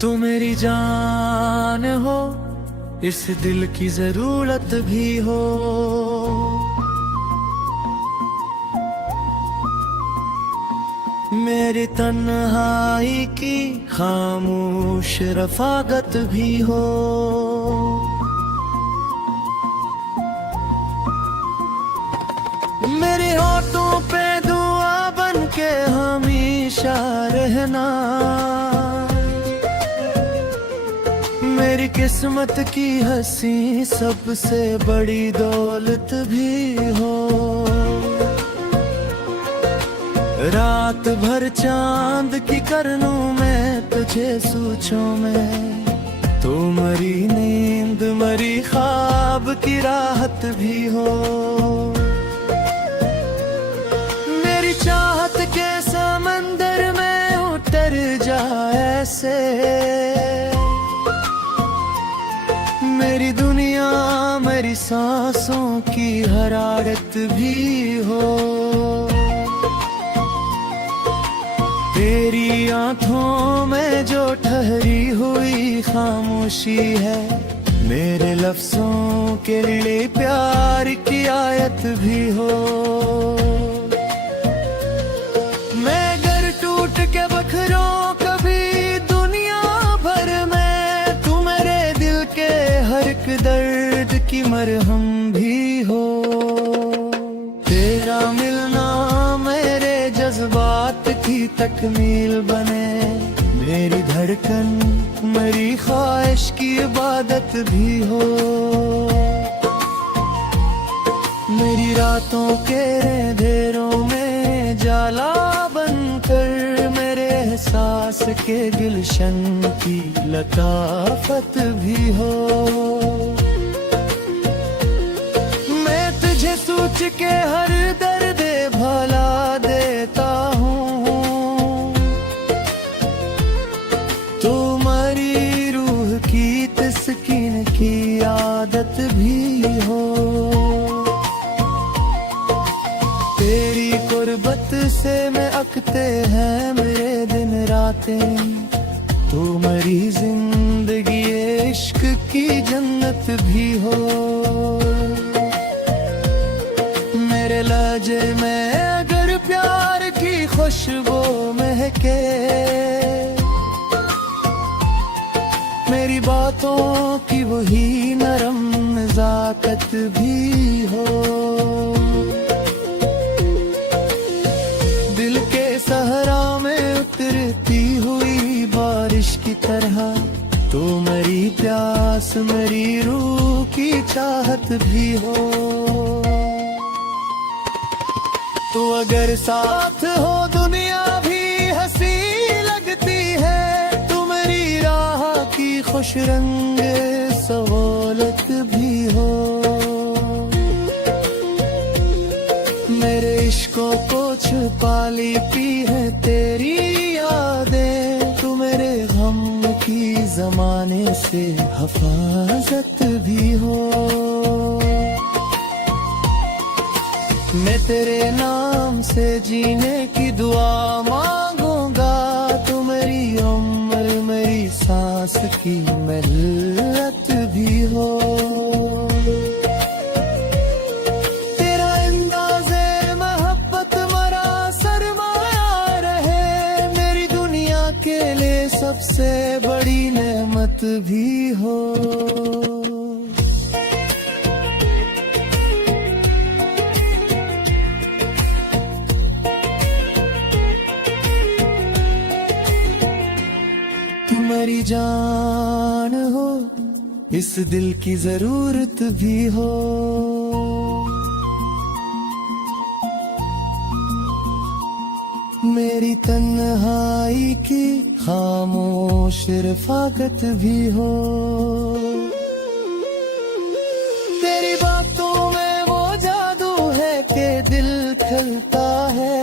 तू मेरी जान हो, इस दिल की जरूरत भी हो। मेरी तन्हाई की खामोश रफाकत भी हो। मेरे होठों पे दुआ बन के हमेशा रहना। मेरी किस्मत की हंसी सबसे बड़ी दौलत भी हो। रात भर चांद की करनूं मैं तुझे सोचूं में। तू मरी नींद मरी ख्वाब की राहत भी हो। मेरी चाहत के समंदर में उतर जा ऐसे। मेरी दुनिया मेरी सांसों की हरारत भी हो। तेरी आंखों में जो ठहरी हुई खामोशी है, मेरे लफ्जों के लिए प्यार की आयत भी हो। मैं अगर टूट के बखरों कभी दुनिया भर में, तू मेरे दिल के हर एक दर्द की मरहम भी हो। तेरा मिलना मेरे जज्बात की तकमील बने। मेरी धड़कन मेरी ख्वाहिश की इबादत भी हो। मेरी रातों के अंधेरों में जाला बनकर, मेरे एहसास के गुलशन की लताफत भी हो। मैं तुझे सोच के हर दर्द भला देता हूँ। तुम्हारी रूह की तस्कीन की आदत भी हो। तेरी कुर्बत से मैं अकते हैं मेरे दिन रातें। तू मेरी जिंदगी इश्क की जन्नत भी हो। मेरे लहजे में अगर प्यार की खुशबू महके, मेरी बातों की वही नरम नजाकत भी हो। दिल के सहरा में उतरती हुई बारिश की तरह, तू मेरी प्यास मेरी रूह की चाहत भी हो। तू अगर साथ हो दुनिया भी हंसी लगती है। तू मेरी राह की खुश रंग सहूलत भी हो। मेरे इश्कों को छुपा लेती है तेरी यादें। तू मेरे गम की जमाने से हिफाजत भी हो। मैं तेरे नाम से जीने की दुआ मांगूंगा। तू मेरी उम्र मेरी सांस की मिल्लत भी हो। तेरा अंदाज़े मोहब्बत मरा सरमाया रहे। मेरी दुनिया के लिए सबसे बड़ी नेमत भी हो। मेरी जान हो, इस दिल की जरूरत भी हो। मेरी तन्हाई की खामोश रफाकत भी हो। तेरी बातों में वो जादू है कि दिल खलता है।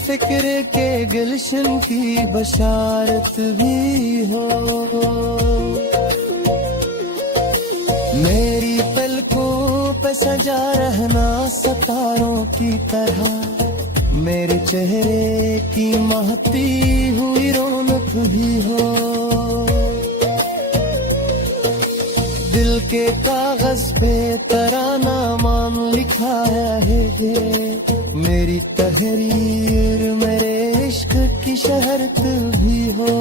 फिक्र के गुलशन की बशारत भी हो। मेरी पलकों पे सजा रहना सितारों की तरह। मेरे चेहरे की महकती हुई रौनक भी हो। दिल के कागज पे तराना मान लिखाया है ये, मेरी तहरीर मेरे इश्क की शहरत भी हो।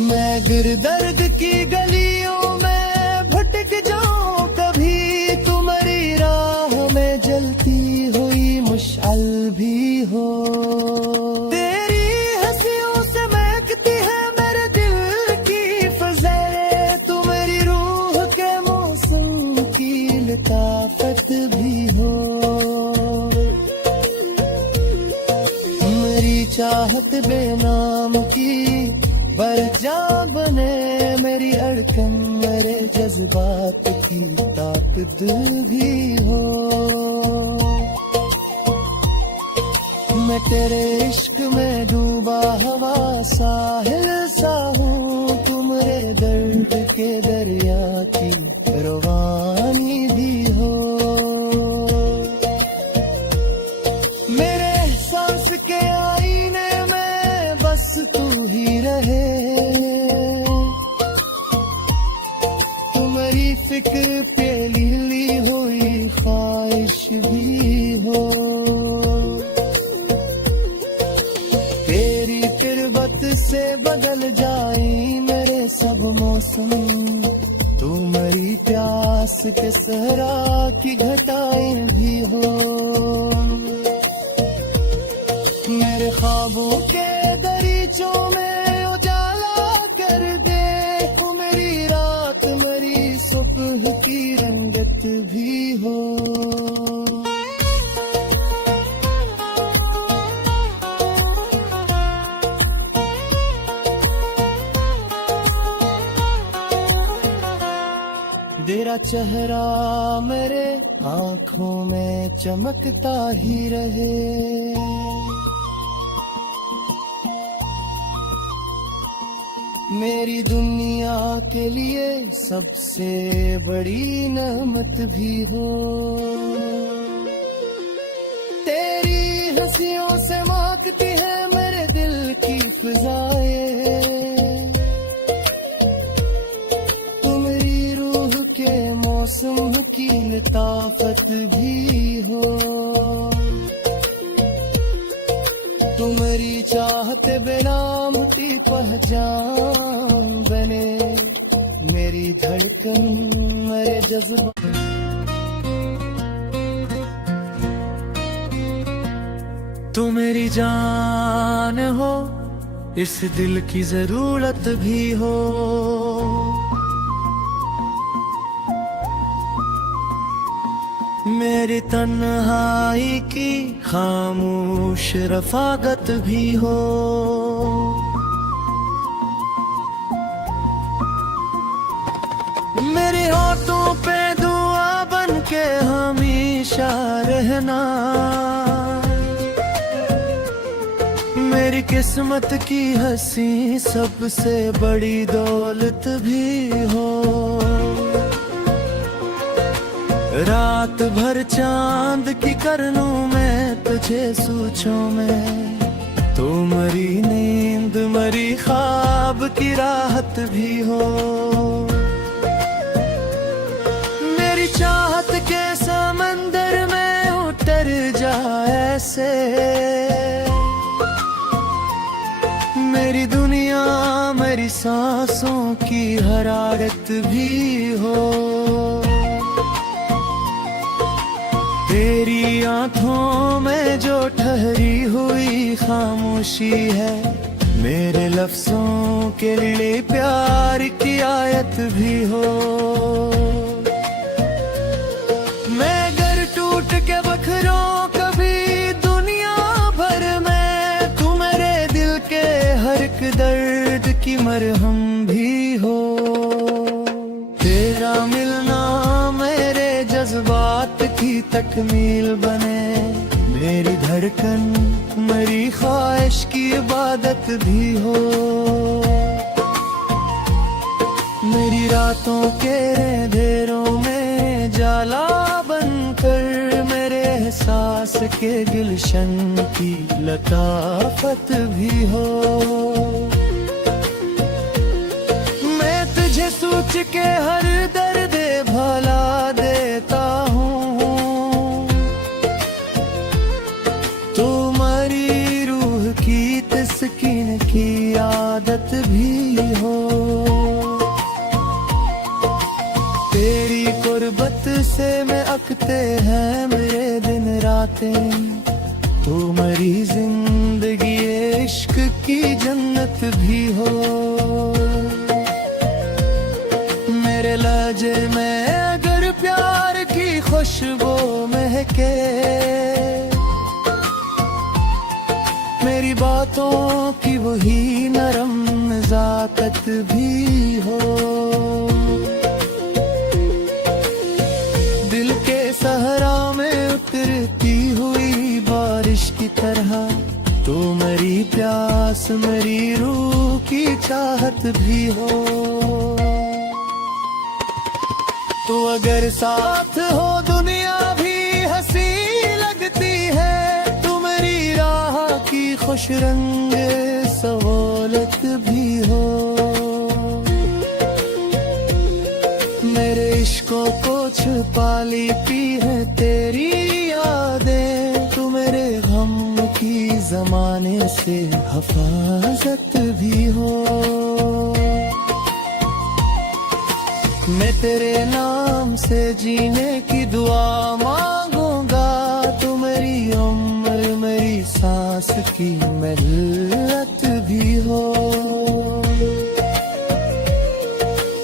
मैं गिरदर्द की गलियों में भटक जाऊं कभी, तुम्हारी राह में जलती हुई मुश्अल भी हो। तेरी हंसियों से महकती है मेरे दिल की फज़लें, तुम्हारी रूह के मौसम की लताफत भी हो। मेरी चाहत बेनाम की बरजा बने, मेरी अड़कन मेरे जज्बात की ताकत भी हो। मैं तेरे इश्क में डूबा हवा साहिल सा हूँ, तुम मेरे दर्द के दरिया की रवानी भी हो। मेरे सांस के आईने में बस तू ही रहे, तुम्हारी फिक्र पे ली हुई ख्वाहिश भी हो। तेरी तिरबत से बदल जाए मेरे सब मौसम, तुम्हारी प्यास के सहरा की घटाएं भी हो। मेरे ख्वाबों के दरीचों में उजाला कर दे, तू मेरी रात मेरी सुबह की रंगत भी हो। तेरा चेहरा मेरे आँखों में चमकता ही रहे, मेरी दुनिया के लिए सबसे बड़ी नेमत भी हो। तेरी हंसियों से महकती है मेरे दिल की फिजाएं, तुम्हारी रूह के मौसम की लताफत भी हो। तुम्हारी चाहत बिना मुट्ठी पहचान बने, मेरी धड़कन मेरे जज्बा। तू मेरी जान हो, इस दिल की जरूरत भी हो। मेरी तन्हाई की खामोश रफाकत भी हो। मेरे होठों पे दुआ बन के हमेशा रहना, मेरी किस्मत की हंसी सबसे बड़ी दौलत भी हो। रात भर चांद की करनूं मैं तुझे सोचूं में, तू मरी नींद मरी ख्वाब की राहत भी हो। मेरी चाहत के समंदर में उतर जा ऐसे, मेरी दुनिया मेरी सांसों की हरारत भी हो। तेरी आंखों में जो ठहरी हुई खामोशी है, मेरे लफ्जों के लिए प्यार की आयत भी हो। मैं अगर टूट के बखरों कभी दुनिया भर में, तू मेरे दिल के हर एक दर्द की मरहम भी हो। तेरा मिलना मेरे जज्बात की तकमील बने, मेरी धड़कन मेरी ख्वाहिश की इबादत भी हो। मेरी रातों के अंधेरों में जाला बनकर मेरे एहसास के गुलशन की लताफत भी हो। मैं तुझे सोच के हर दर्द भला देता हूँ, तुम्हारी रूह की तस्कीन की आदत भी हो। तेरी गुर्बत से मैं अकते हैं मेरे दिन रातें, तू मेरी जिंदगी इश्क की जन्नत भी हो। मेरे लहजे में अगर प्यार की खुशबू महके, मेरी बातों की वही नरम नजाकत भी हो। दिल के सहरा में उतरती हुई बारिश की तरह, तू मेरी प्यास मेरी रूह की चाहत भी हो। तू अगर साथ हो दुनिया भी हंसी लगती है, तू मेरी राह की खुश रंग सहूलत भी हो। मेरे इश्कों को छुपा लेती है तेरी यादें, तू मेरे गम की जमाने से हिफाजत भी हो। मैं तेरे नाम से जीने की दुआ मांगूंगा, तू मेरी उम्र मेरी सांस की महलत भी हो।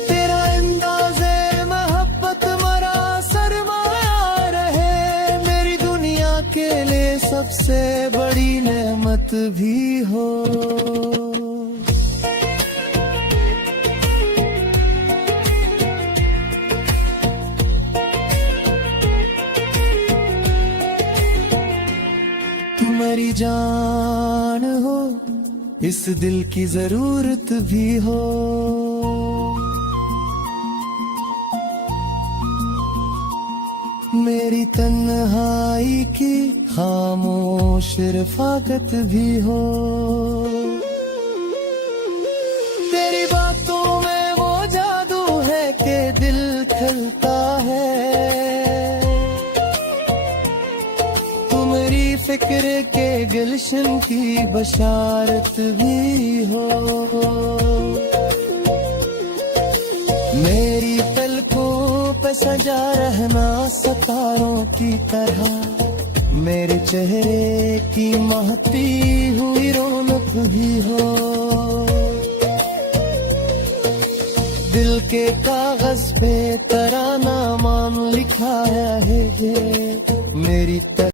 तेरा अंदाज़े मोहब्बत मरा सरमाया रहे, मेरी दुनिया के लिए सबसे बड़ी नेमत भी हो। मेरी जान हो, इस दिल की जरूरत भी हो। मेरी तन्हाई की खामोश रफाकत भी हो। तेरी बातों में वो जादू है कि दिल खिलता है, फिक्र के गुलशन की बशारत भी हो। मेरी पलकों पे सजा रहना सितारों की तरह, मेरे चेहरे की महती हुई रौनक भी हो। दिल के कागज पे तेरा नाम लिखाया है ये मेरी